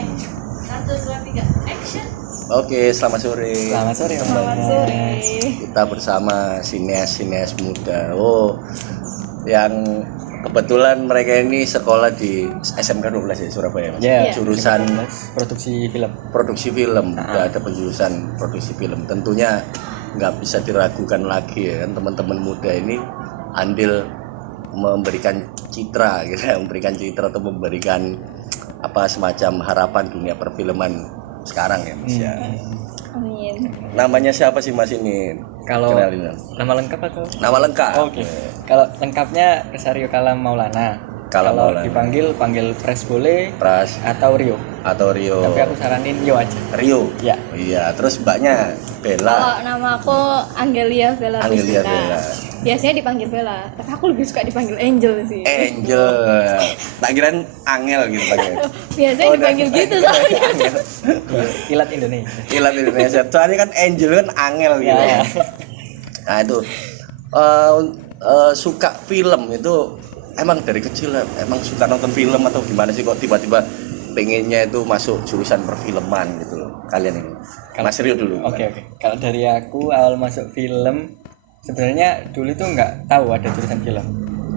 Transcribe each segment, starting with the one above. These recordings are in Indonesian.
Satu, dua, tiga, action. Oke, selamat sore. Selamat sore, Om Selamat Bagas. sore. Kita bersama sineas muda. Yang kebetulan mereka ini sekolah di SMK 12 ya, Surabaya. Mas? Ya, Jurusan produksi film. produksi film. Udah ada penjurusan produksi film. Tentunya nggak bisa diragukan lagi ya kan, teman-teman muda ini andil memberikan citra gitu ya, memberikan citra atau memberikan apa semacam harapan dunia perfilman sekarang ya Mas ya. Amin. Namanya siapa sih Mas ini? Kalau Kenalin. nama lengkap atau? Nama lengkap. Oke. Kalau lengkapnya Resario Kalam Maulana. Kalam Kalau Maulana. panggil Pres boleh Pras atau Rio. atau Rio. Tapi aku saranin Yo aja. Rio. Ya. Iya, terus mbaknya Bella. Kalau nama aku Angelia Bella Angelia Rusita. Bella. Biasanya dipanggil Bella, tapi aku lebih suka dipanggil Angel sih. Angel. Tak kirain Angel gitu panggilnya. Biasanya dipanggil gitu soalnya. Angel. Kilat Indonesia. Kilat Indonesia. Soalnya kan Angel kan Angel gitu. Ya. Nah itu suka film itu emang dari kecil emang suka nonton film atau gimana sih kok tiba-tiba pengennya itu masuk jurusan perfilman gitu loh kalian ini? Mas Rio dulu. Oke. Kalau dari aku awal masuk film sebenarnya dulu tuh nggak tahu ada jurusan film.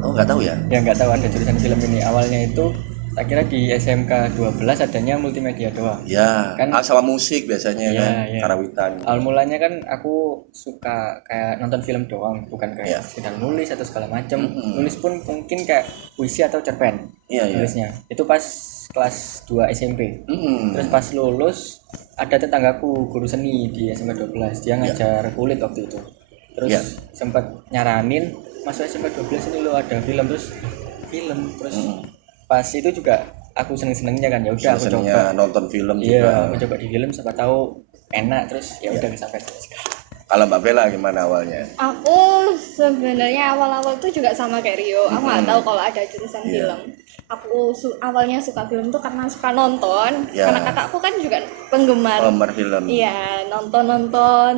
Oh nggak tahu ya? Ya nggak tahu ada jurusan film ini. Awalnya itu tak kira di SMK 12 adanya multimedia doang. Ya, Kan- sama musik biasanya Iya, kan, iya. karawitan. Awal mulanya kan aku suka kayak nonton film doang, bukan kayak Iya. sekedar nulis atau segala macam. Mm-mm. Nulis pun mungkin kayak puisi atau cerpen. Iya, iya. Nulisnya. Itu pas kelas 2 SMP. Mm-mm. Terus pas lulus ada tetanggaku guru seni di SMK 12. Dia ngajar kulit waktu itu. Terus Iya. sempat nyaranin masuk SMK 12 ini lo ada film terus pas itu juga aku seneng-senengnya kan, ya udah aku coba. Biasanya nonton film Iya, juga. aku coba di film siapa tahu enak terus ya udah sampai sekarang. Kalau Mbak Bella gimana awalnya? Aku sebenarnya awal-awal tuh juga sama kayak Rio. Aku nggak tahu kalau ada jurusan Iya. film. Aku awalnya suka film tuh karena suka nonton. Iya. Karena kakakku kan juga penggemar. Penggemar film. Iya, nonton.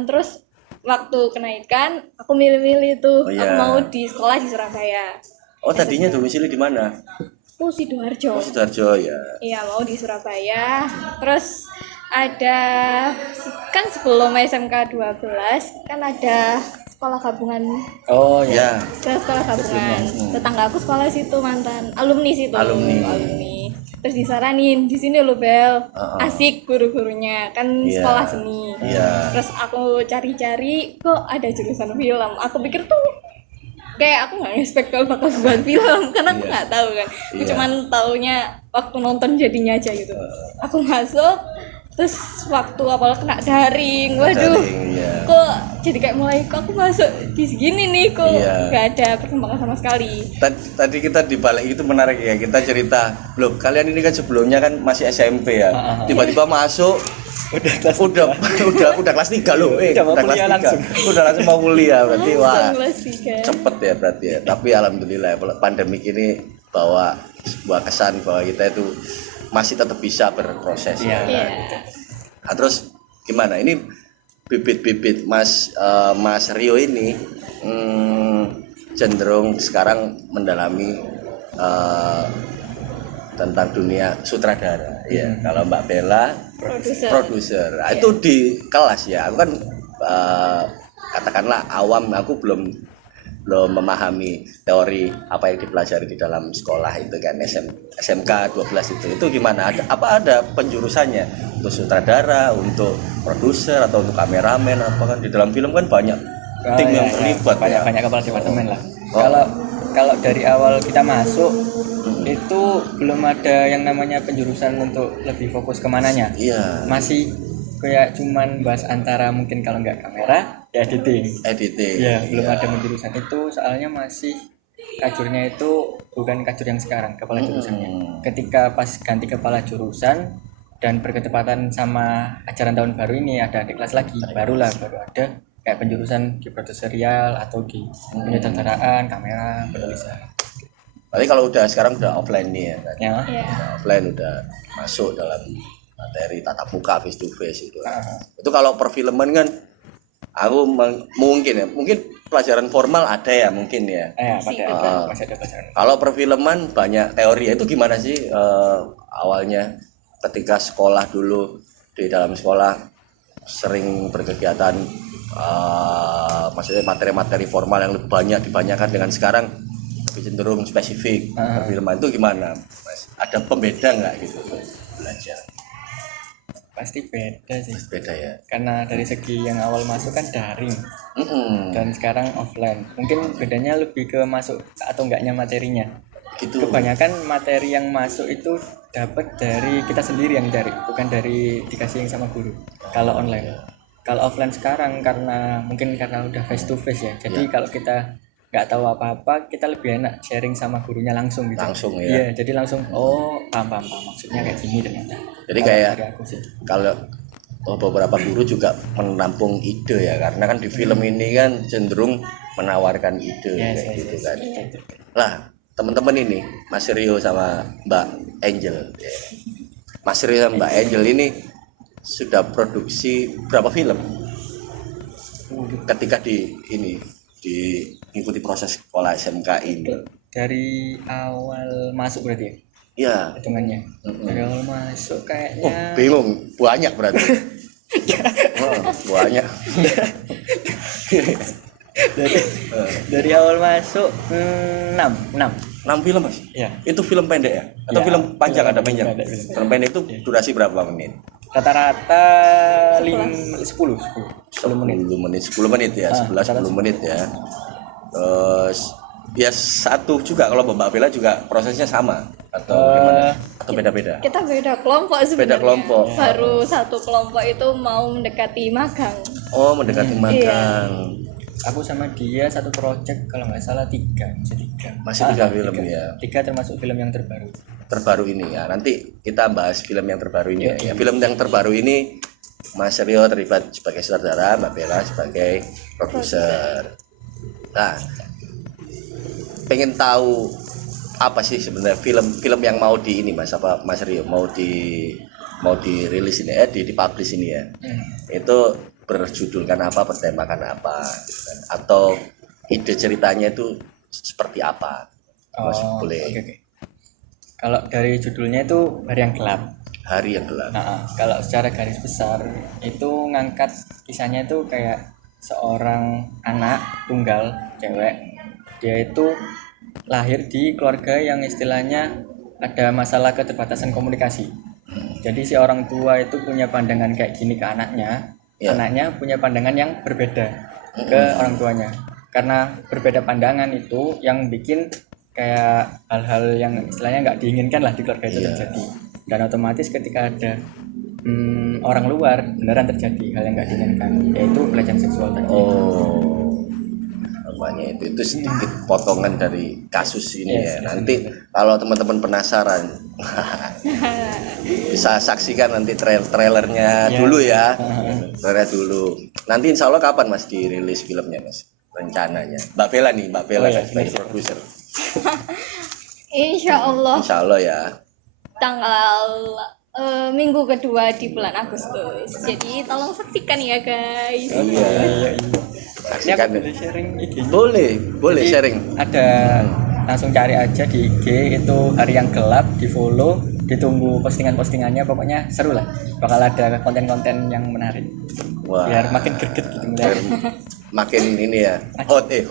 Terus waktu kenaikan, aku milih-milih tuh. Oh, Aku iya. mau di sekolah di Surabaya. Oh tadinya domisili di mana? Aku Sidoarjo. Oh Sidoarjo ya. Iya, mau di Surabaya. Terus ada kan sebelum SMK 12 kan ada sekolah gabungan. Oh ya. Ya. Ada sekolah gabungan. Tetangga aku sekolah situ, mantan alumni situ. Alumni. Terus disaranin di sini lo Bel. Uh-uh. Asik guru-gurunya kan Iya. sekolah seni. Iya. Terus aku cari-cari kok ada jurusan film. Aku pikir tuh kayak aku nggak expect kalau bakal buat film karena aku Iya. nggak tahu kan. Aku Iya. cuman taunya waktu nonton jadinya aja gitu. Aku masuk terus waktu awal kena daring, waduh, Daring, iya. kok jadi kayak mulai kok aku masuk di segini nih kok Iya. nggak ada perkembangan sama sekali. Tadi kita di balik itu menarik ya, kita cerita loh kalian ini kan sebelumnya kan masih SMP ya, tiba-tiba masuk udah kelas 3 loh, Udah mau kelas kuliah 3. langsung. Udah langsung mau kuliah berarti wah Langsung kelas 3. cepet ya berarti ya. Tapi alhamdulillah ya, pandemik ini bawa sebuah kesan bahwa kita itu masih tetap bisa berproses Iya. ya. Iya. Nah, terus gimana ini bibit-bibit Mas Rio ini cenderung sekarang mendalami tentang dunia sutradara ya. Kalau Mbak Bella produser. Nah, itu di kelas ya. Aku kan katakanlah awam, aku belum memahami teori apa yang dipelajari di dalam sekolah itu kan SMK 12 itu gimana, ada penjurusannya untuk sutradara, untuk produser atau untuk kameramen apa kan di dalam film kan banyak tim yang terlibat ya. banyak kepala departemen lah. Kalau dari awal kita masuk itu belum ada yang namanya penjurusan untuk lebih fokus kemananya. Iya. Masih kayak cuman bahas antara mungkin kalau nggak kamera ya editing. Ya, belum ada penjurusan itu soalnya masih kajurnya itu bukan kajur yang sekarang, kepala jurusannya. Ketika pas ganti kepala jurusan dan berketepatan sama ajaran tahun baru ini ada adik kelas lagi, baru ada kayak penjurusan di produserial atau di penyutradaraan, kamera, penulisan. Tapi kalau sekarang udah offline nih ya kan. Ya. Iya. Offline udah masuk dalam materi tatap muka face to face itu. Itu kalau perfilman kan aku mungkin pelajaran formal ada ya mungkin ya. Masih ada pelajaran. Kalau perfilman banyak teori, itu gimana sih awalnya ketika sekolah dulu, di dalam sekolah sering berkegiatan, maksudnya materi-materi formal yang lebih banyak dibanyakan dengan sekarang lebih cenderung spesifik perfilman, itu gimana Mas? Ada pembeda nggak gitu belajar? Pasti beda sih, Beda ya. karena dari segi yang awal masuk kan daring dan sekarang offline. Mungkin bedanya lebih ke masuk atau enggaknya materinya. Gitu. Kebanyakan materi yang masuk itu dapat dari kita sendiri yang cari, bukan dari dikasih yang sama guru. Kalau online, kalau offline sekarang karena udah face to face ya. Jadi kalau kita nggak tahu apa-apa, kita lebih enak sharing sama gurunya langsung gitu. Langsung ya. Iya, jadi langsung paham maksudnya kayak gini ternyata. Jadi kalau beberapa guru juga menampung ide ya, karena kan di film ini kan cenderung menawarkan ide gitu kan. Lah, teman-teman ini Mas Rio sama Mbak Angel. Mas Rio sama Mbak Angel ini sudah produksi berapa film? Ketika mengikuti proses sekolah SMK ini. Dari awal masuk berarti ya? Iya. Hitungannya. Dari awal masuk kayaknya. Bingung, banyak berarti. Banyak. dari awal masuk 6 film Mas? Iya. Itu film pendek ya? Atau Ya, film panjang ada panjang? pendek. Film pendek itu durasi berapa menit? Rata-rata 10 menit 10 menit ya, 10 menit ya. Terus ya satu juga, kalau Mbak Bella juga prosesnya sama atau gimana? Atau beda-beda? Kita beda kelompok sebenarnya. Beda kelompok. Baru satu kelompok itu mau mendekati magang. Oh, mendekati magang. Aku sama dia satu project kalau nggak salah 3. Masih 3 film ya. 3 termasuk film yang terbaru. Terbaru ini ya. Nanti kita bahas film yang terbaru ini ya. Film yang terbaru ini Mas Rio terlibat sebagai sutradara, Mbak Bella sebagai produser. Nah, pengen tahu apa sih sebenarnya film yang mau di ini Mas Rio mau dirilis ini dipublish ini ya. Itu berjudulkan apa, bertemakan apa gitu kan. Atau ide ceritanya itu seperti apa? Mas boleh. Okay. Kalau dari judulnya itu Hari yang Gelap. Hari yang Gelap. Nah, kalau secara garis besar itu ngangkat kisahnya itu kayak seorang anak tunggal cewek. Dia itu lahir di keluarga yang istilahnya ada masalah keterbatasan komunikasi. Jadi si orang tua itu punya pandangan kayak gini ke anaknya. Anaknya punya pandangan yang berbeda ke orang tuanya. Karena berbeda pandangan itu yang bikin kayak hal-hal yang istilahnya nggak diinginkan lah di keluarga itu terjadi. Dan otomatis ketika ada orang luar beneran terjadi hal yang nggak diinginkan, yaitu pelecehan seksual tadi. Namanya itu sedikit potongan dari kasus ini ya. Nanti kalau teman-teman penasaran bisa saksikan nanti trailernya dulu ya. Trailer dulu. Nanti insya Allah kapan Mas dirilis filmnya Mas? Rencananya. Mbak Bella kan sebagai produser. Insya Allah Ya. tanggal minggu kedua di bulan Agustus. Jadi tolong saksikan ya guys. Iya. Saksikan. Boleh Boleh jadi, sharing. Ada langsung cari aja di IG itu Hari yang Gelap, di follow, ditunggu postingannya, pokoknya seru lah. Bakal ada konten-konten yang menarik. Wah. Biar makin greget gitu Biar makin ini ya hot ya.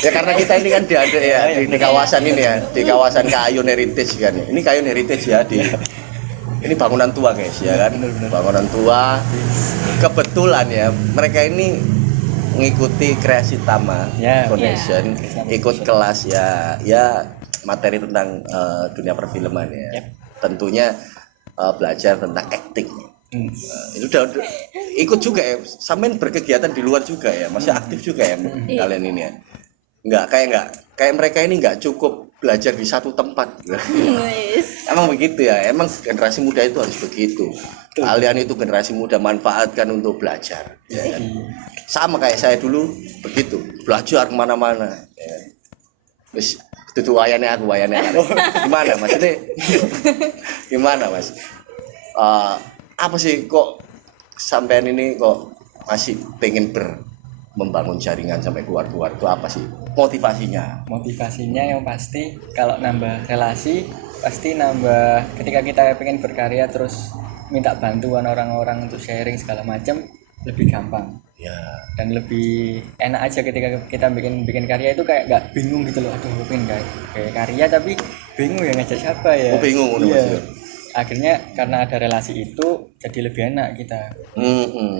Ya karena kita ini kan di kawasan ini ya, di kawasan Kayun Heritage kan. Ini Kayun Heritage ya ini bangunan tua guys ya kan. Bangunan tua. Kebetulan ya mereka ini mengikuti Kreasi Tama Foundation, ikut kelas ya materi tentang dunia perfilman ya. Tentunya belajar tentang acting. Itu udah ikut juga ya, sampean berkegiatan di luar juga ya, masih aktif juga ya kalian ini ya. Nggak kayak mereka ini nggak cukup belajar di satu tempat. Emang begitu ya, emang generasi muda itu harus begitu. Kalian itu generasi muda, manfaatkan untuk belajar. Ya kan? Sama kayak saya dulu begitu, belajar kemana-mana. Ya. Terus itu wayane. Gimana Mas? Ini gimana Mas? Apa sih kok sampean ini kok masih pengen membangun jaringan sampai keluar itu apa sih motivasinya? Motivasinya yang pasti kalau nambah relasi pasti nambah ketika kita pengen berkarya terus minta bantuan orang-orang untuk sharing segala macam lebih gampang Ya. dan lebih enak aja ketika kita bikin karya itu kayak nggak bingung gitu loh, aduh pengen kayak karya tapi bingung ya ngajak siapa ya. Oh, bingung Iya. maksudnya. Akhirnya karena ada relasi itu jadi lebih enak kita.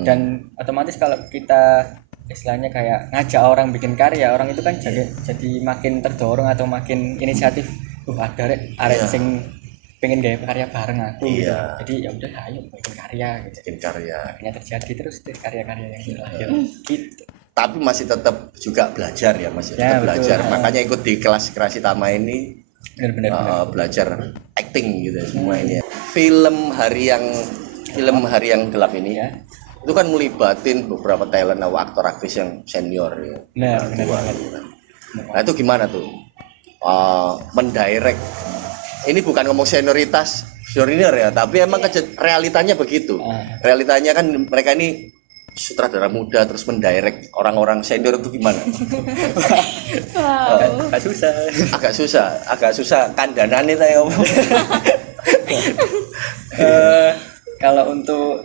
Dan otomatis kalau kita istilahnya kayak ngajak orang bikin karya, orang itu kan jadi makin terdorong atau makin inisiatif. Ada arek sing pengen gaya karya bareng aku gitu. Jadi ya udah ayo bikin karya gitu. Bikin karya. Akhirnya terjadi terus deh karya-karya yang lahir gitu. Tapi masih tetap juga belajar ya, masih Ya, tetap belajar. betul. Makanya ikut di kelas Kreasi Tama ini Benar-benar. belajar acting gitu semua ini. Film hari yang gelap ini Ya. itu kan melibatin beberapa talent atau aktor aktris yang senior ya. Benar Tua. banget. Nah itu gimana tuh mendirect? Ini bukan ngomong senioritas senior ya, tapi emang realitanya begitu. Realitanya kan mereka ini sutradara muda terus mendirect orang-orang senior itu gimana? Wow. Agak susah. Agak susah kandanane ta ya. Kalau untuk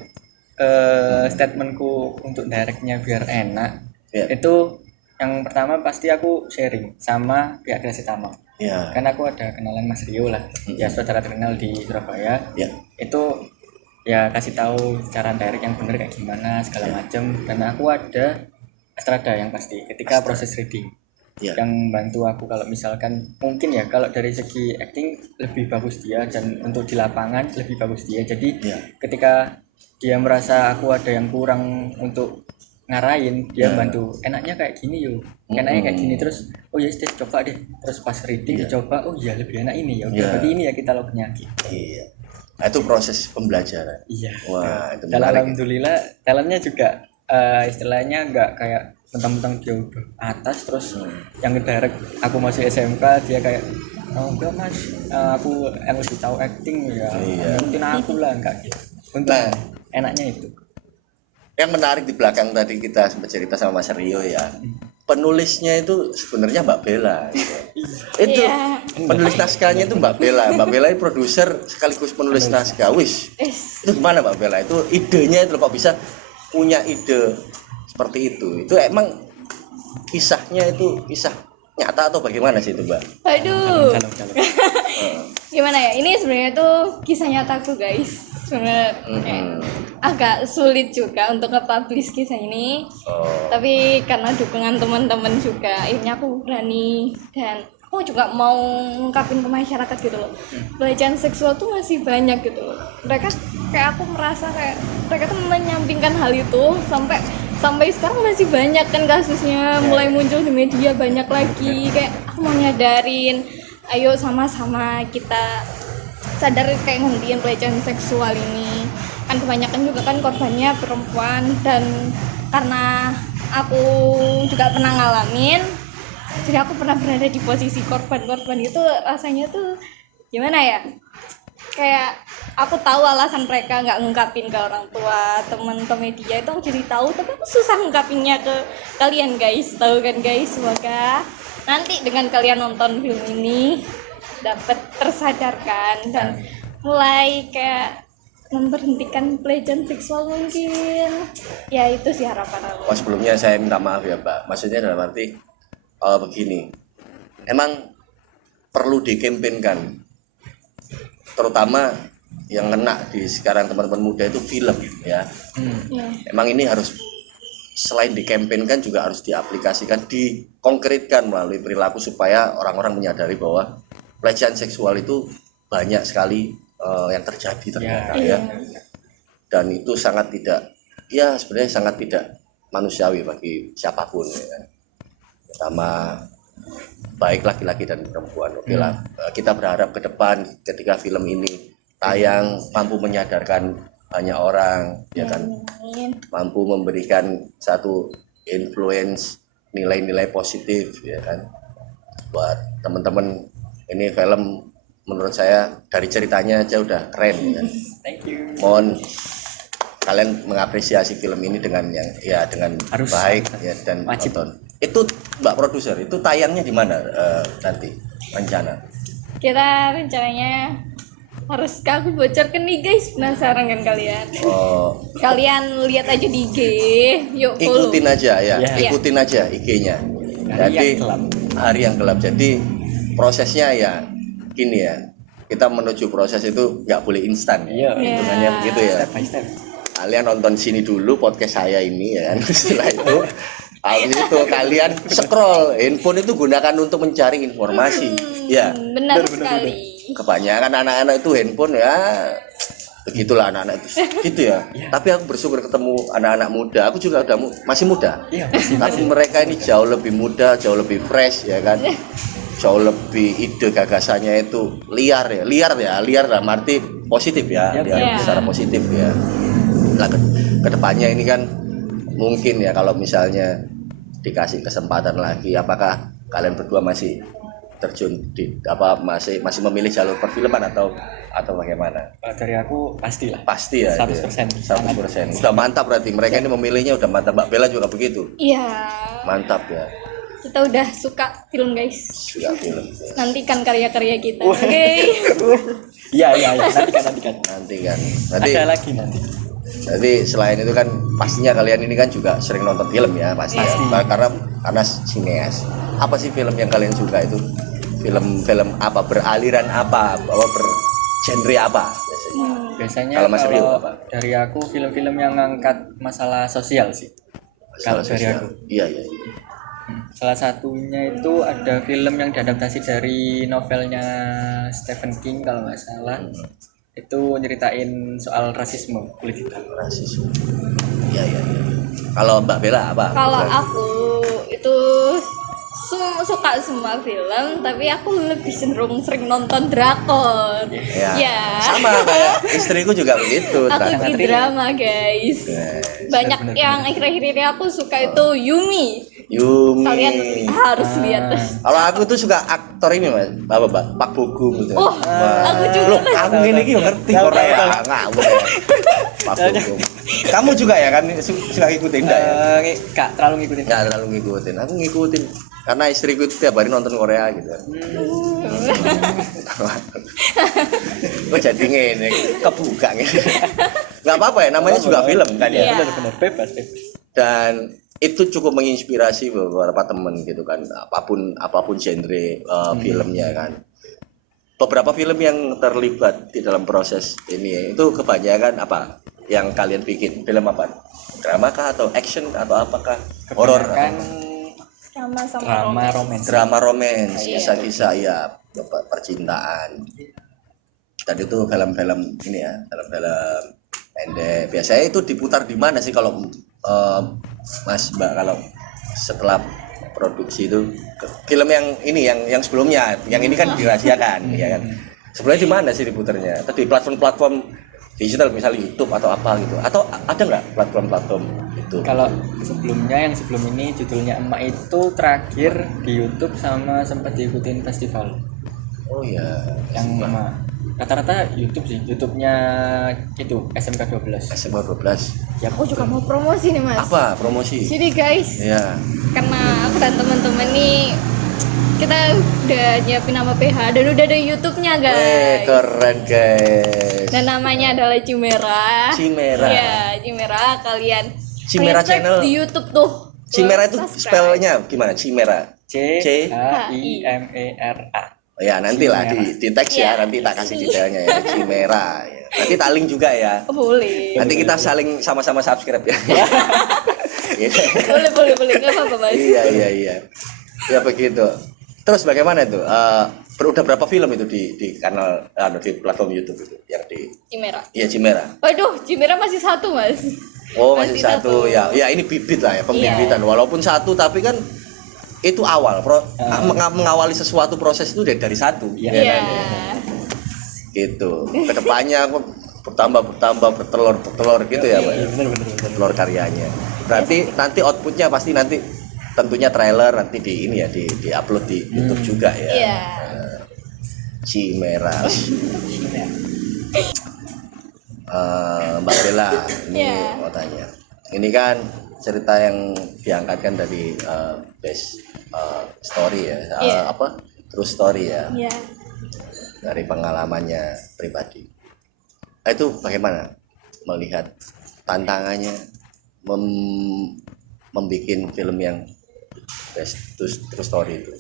statementku untuk directnya biar enak, itu yang pertama pasti aku sharing sama pihak Kreasi Tama. Ya. Kan aku ada kenalan Mas Rio lah, ya saudara terkenal di Surabaya. Ya. Itu ya kasih tahu cara direct yang bener kayak gimana segala macam. Dan aku ada Astrada yang pasti ketika proses reading. Yang bantu aku kalau misalkan mungkin ya kalau dari segi acting lebih bagus dia dan untuk di lapangan lebih bagus dia. Jadi ketika dia merasa aku ada yang kurang untuk ngarahin, dia bantu enaknya kayak gini yuk, enaknya kayak gini, terus oh ya deh coba deh, terus pas reading dicoba, oh iya lebih enak ini ya udah berarti ini ya kita lognya gitu. Iya. Nah, itu proses pembelajaran. Iya. Wah, itu Dan menarik. alhamdulillah talentnya juga istilahnya nggak kayak mentang-mentang dia udah atas terus yang ngedirect aku masih SMK dia kayak oh enggak mas, aku yang lebih tahu acting ya, mungkin aku lah enggak gitu. Untuk enaknya itu. Yang menarik di belakang tadi kita sempat cerita sama Mas Rio ya. Penulisnya itu sebenarnya Mbak Bella. Gitu. Itu penulis naskahnya itu Mbak Bella. Mbak Bella ini produser sekaligus penulis naskah. Itu gimana Mbak Bella? Itu idenya itu kok bisa punya ide seperti itu? Itu emang kisahnya itu kisah nyata atau bagaimana sih itu Mbak? Waduh. Calon. Gimana ya? Ini sebenarnya tuh kisah nyataku guys. Sebenarnya agak sulit juga untuk nge-publish kisah ini. Tapi karena dukungan teman-teman juga, akhirnya aku berani dan aku juga mau ngungkapin ke masyarakat gitu loh. Pelecehan seksual tuh masih banyak gitu loh. Mereka kayak aku merasa kayak mereka tuh menyampingkan hal itu sampai sekarang masih banyak kan kasusnya, mulai muncul di media banyak lagi. Kayak aku mau nyadarin, ayo sama-sama kita sadar kayak ngentiin pelecehan seksual ini. Kan kebanyakan juga kan korbannya perempuan, dan karena aku juga pernah ngalamin, jadi aku pernah berada di posisi korban itu rasanya tuh gimana ya, kayak aku tahu alasan mereka nggak ngungkapin ke orang tua, temen ke media itu aku jadi tahu, tapi aku susah ngungkapinnya ke kalian guys, tahu kan guys. Semoga nanti dengan kalian nonton film ini dapat tersadarkan dan mulai kayak memberhentikan pelecehan seksual mungkin. Ya itu sih harapan aku. Sebelumnya saya minta maaf ya Mbak. Maksudnya dalam arti begini. Emang perlu dikampanyekan. Terutama yang kena di sekarang teman-teman muda itu film ya. Emang ini harus selain dikampanyekan juga harus diaplikasikan, dikonkretkan melalui perilaku supaya orang-orang menyadari bahwa pelecehan seksual itu banyak sekali yang terjadi ternyata ya. Dan itu sangat tidak, ya sebenarnya sangat tidak manusiawi bagi siapapun ya kan. Pertama baik laki-laki dan perempuan. Oke lah, kita berharap ke depan ketika film ini tayang mampu menyadarkan banyak orang ya kan, mampu memberikan satu influence nilai-nilai positif ya kan buat teman-teman. Ini film menurut saya dari ceritanya aja udah keren ya. Thank you. Mohon kalian mengapresiasi film ini dengan yang ya dengan harus baik ya dan wajib. nonton. Itu Mbak produser, itu tayangnya di mana nanti rencana? kita rencananya harus aku bocorkan nih guys, penasaran kan kalian? Oh, Kalian lihat aja di IG, yuk follow. ikutin aja ya, Ya. ikutin aja IG-nya. Hari Jadi yang gelap. hari yang gelap. Jadi prosesnya ya gini ya. Kita menuju proses itu nggak boleh instan. Iya. Hitungannya begitu ya. Step by step. Kalian nonton sini dulu podcast saya ini ya kan. Setelah itu habis itu kalian scroll. Handphone itu gunakan untuk mencari informasi. Ya. Benar sekali. Kebanyakan anak-anak itu handphone ya begitulah anak-anak itu gitu ya. Tapi aku bersyukur ketemu anak-anak muda. Aku juga udah masih muda. Iya, Tapi mereka ini jauh lebih muda, jauh lebih fresh ya kan. Jauh lebih ide gagasannya itu liar dalam arti positif ya, liar secara positif ya. Nah, kedepannya ini kan mungkin ya kalau misalnya dikasih kesempatan lagi, apakah kalian berdua masih terjun di masih memilih jalur perfilman atau bagaimana? Dari aku pastilah. Pasti ya. 100%. 100%. Udah mantap berarti mereka ini memilihnya udah mantap. Mbak Bella juga begitu. Iya. Mantap ya. Kita udah suka film guys. Sudah film. Nantikan karya-karya kita. Oke. Iya, nantikan. Nanti kan. Nanti Ada lagi nanti. jadi selain itu kan pastinya kalian ini kan juga sering nonton film ya pasti. Ya. Karena sineas. Apa sih film yang kalian suka itu? Film apa beraliran apa? Bergenre apa biasanya? Biasanya Kalau Mas Rio kalau apa? dari aku film-film yang ngangkat masalah sosial sih. Kalau dari aku. Iya. Salah satunya itu ada film yang diadaptasi dari novelnya Stephen King kalau nggak salah. Itu nyeritain soal rasisme kulit hitam. Rasisme. Iya. Kalau Mbak Bella apa? Kalau aku itu suka semua film, tapi aku lebih cenderung sering nonton drakor. Ya. Sama kayak istriku juga begitu. Aku di drama guys. Banyak yang akhir-akhir ini aku suka itu Yumi. Kalian harus lihat. Kalau aku tuh suka aktor ini mas, Pak Bogum gitu. Oh, aku juga. Loh, aku ini ngerti Korea, ngawur ya. Pak Bogum. Kamu juga ya kan suka ngikutin enggak ya? Enggak terlalu ngikutin. Enggak terlalu ngikutin. Aku ngikutin karena istriku itu tiap hari nonton Korea gitu. Kok jadi ngene, kebuka ngene. Enggak apa-apa ya, namanya juga film kan ya. Benar-benar bebas. Dan itu cukup menginspirasi beberapa temen gitu kan, apapun genre filmnya kan. Beberapa film yang terlibat di dalam proses ini itu kebanyakan apa yang kalian bikin? Film apa? Drama kah atau action atau apakah horor? Drama romance, kisah-kisah ya, percintaan. Tadi itu film-film ini ya, film-film pendek. Biasanya itu diputar di mana sih kalau Mas Mbak, kalau setelah produksi itu film yang ini yang sebelumnya, yang ini kan dirahasiakan ya kan. Sebenarnya di mana sih diputarnya? Atau di platform digital misalnya YouTube atau apa gitu? Atau ada nggak platform itu? Kalau sebelum ini judulnya Emak itu terakhir di YouTube sama sempat diikutin festival. Oh iya, yang rata-rata YouTube sih, YouTube-nya itu SMK 12. SMK 12. Ya, aku juga mau promosi nih mas. Apa promosi? Jadi guys, ya. Karena aku dan teman-teman nih kita udah nyiapin nama PH dan udah ada YouTube-nya guys. Keren guys. Dan namanya adalah Cimera. Ya, Cimera kalian. Cimera channel di YouTube tuh. Cimera itu spellnya gimana? Cimera. CHIMERA. Oh ya nantilah di teks ya, nanti tak kasih detailnya ya. Cimera. Ya. Nanti tak link juga ya. Boleh. Nanti kita saling sama-sama subscribe ya. boleh nggak apa-apa mas. Iya. Ya begitu. Terus bagaimana itu? Udah berapa film itu di kanal di platform YouTube itu yang di Cimera? Iya Cimera. Waduh, Cimera masih satu mas. Oh masih satu ya. Ya ini bibit lah ya, pembibitan. Walaupun satu tapi kan itu awal mengawali sesuatu proses itu dari satu. Iya. Gitu. Kedepannya aku bertelur gitu ya, Pak. Bener. Telur karyanya. Berarti nanti outputnya pasti nanti tentunya trailer nanti di ini ya di upload di YouTube juga ya. Iya. Cimera. Mbak Bella, ini mau tanya. Ini kan cerita yang diangkatkan dari base story ya, true story ya. dari pengalamannya pribadi. Itu bagaimana melihat tantangannya membuat film yang best true story itu?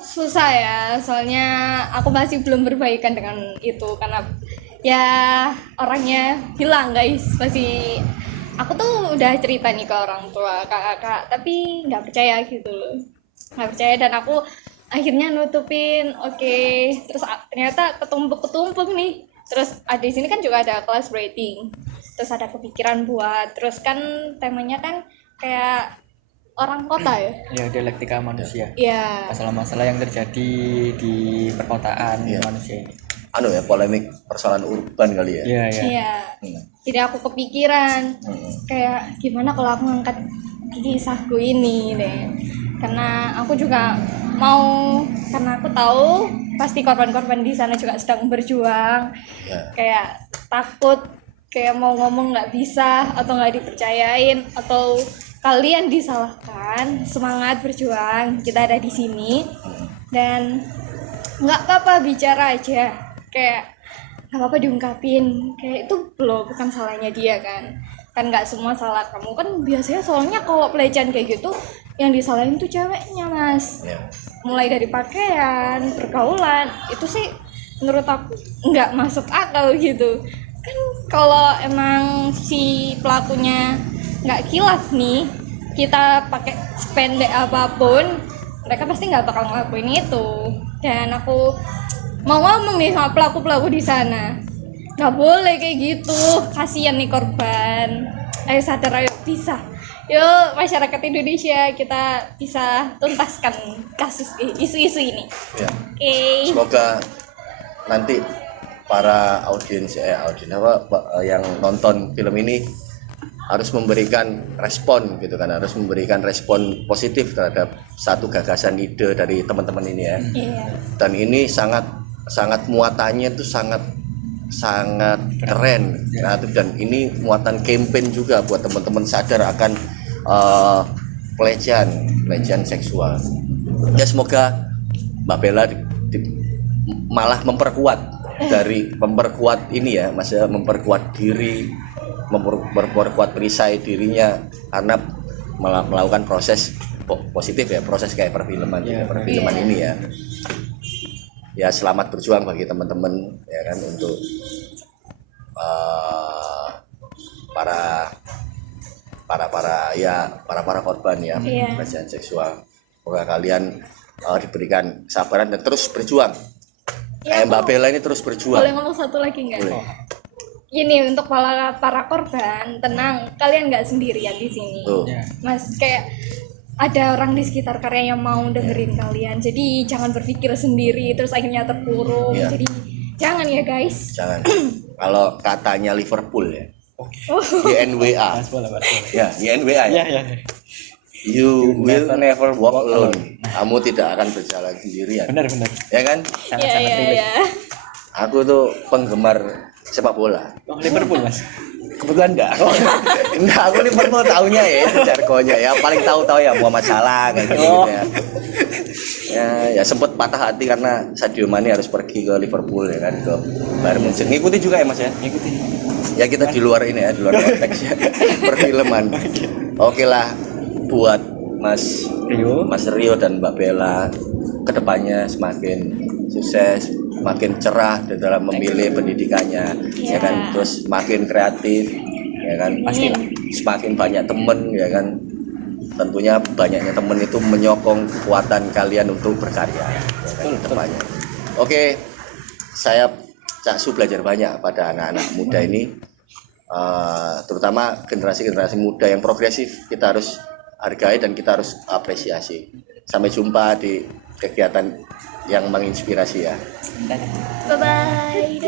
Susah ya, soalnya aku masih belum berbaikan dengan itu karena ya orangnya hilang guys. Masih aku tuh udah cerita nih ke orang tua, kakak, tapi nggak percaya gitu loh, nggak percaya, dan aku akhirnya nutupin. Terus ternyata ketumpuk nih. Terus di sini kan juga ada kelas rating, terus ada kepikiran buat, terus kan temanya kan kayak orang kota ya. Ya, dialektika manusia. Iya. Masalah-masalah yang terjadi di perkotaan manusia ini. Polemik persoalan urban kali ya. Iya. Jadi aku kepikiran kayak gimana kalau aku ngangkat kisahku ini deh. Karena aku juga karena aku tahu pasti korban-korban di sana juga sedang berjuang. Kayak takut, kayak mau ngomong nggak bisa atau nggak dipercayain atau kalian disalahkan. Semangat berjuang, kita ada di sini dan nggak apa-apa bicara aja, kayak nggak apa-apa diungkapin, kayak itu bukan salahnya dia kan nggak semua salah kamu kan. Biasanya soalnya kalau pelecehan kayak gitu yang disalahin tuh ceweknya mas, mulai dari pakaian, pergaulan, itu sih menurut aku nggak masuk akal gitu kan. Kalau emang si pelakunya nggak kilaf nih, kita pakai sependek apapun mereka pasti nggak bakal ngelakuin itu. Dan aku mau ngomong nih sama pelaku di sana, nggak boleh kayak gitu, kasihan nih korban. Ayo sadar, ayo bisa, yuk masyarakat Indonesia kita bisa tuntaskan kasus isu-isu ini. Semoga nanti para audiens yang nonton film ini harus memberikan respon gitu kan, harus memberikan respon positif terhadap satu gagasan ide dari teman-teman ini ya. Dan ini sangat muatannya itu sangat keren, kreatif, dan ini muatan campaign juga buat teman-teman sadar akan pelecehan seksual. Ya semoga Mbak Bella malah memperkuat ini ya, masih memperkuat diri, memperkuat perisai dirinya karena melakukan proses positif ya, proses kayak perfilman ini ya. Ya selamat berjuang bagi teman-teman ya kan, untuk para korban ya pelecehan seksual. Semoga kalian diberikan kesabaran dan terus berjuang. Mbak Bella ini terus berjuang. Boleh ngomong satu lagi nggak? Gini, untuk para korban, tenang, kalian nggak sendirian di sini, mas. Kayak ada orang di sekitar kalian yang mau dengerin kalian, jadi jangan berpikir sendiri terus akhirnya terpuruk. Jadi jangan ya guys, jangan. Kalau katanya Liverpool ya, YNWA ya, YNWA ya, you will never walk alone. Kamu tidak akan berjalan sendirian. Benar ya kan? Iya. Aku tuh penggemar sepak bola. Liverpool mas? Kebetulan enggak. Enggak, aku Liverpool taunya ya itu jargonnya ya, paling tahu ya Muhammad Salah kayak gitu ya. Ya sempat patah hati karena Sadio Mane harus pergi ke Liverpool ya kan, ke Bayern Munchen. Ngikuti juga ya mas ya? Ngikuti. Ya kita di luar ini ya, di luar konteks ya, perfilman. Oke lah, buat Mas Rio dan Mbak Bella kedepannya semakin sukses, makin cerah dalam memilih pendidikannya, ya kan, terus makin kreatif, ya kan, pasti semakin banyak temen, ya kan, tentunya banyaknya temen itu menyokong kekuatan kalian untuk berkarya, ya kan, kedepannya. Oke, saya Cak Su belajar banyak pada anak-anak muda ini, terutama generasi muda yang progresif. Kita harus hargai dan kita harus apresiasi. Sampai jumpa di kegiatan yang menginspirasi ya. Bye bye.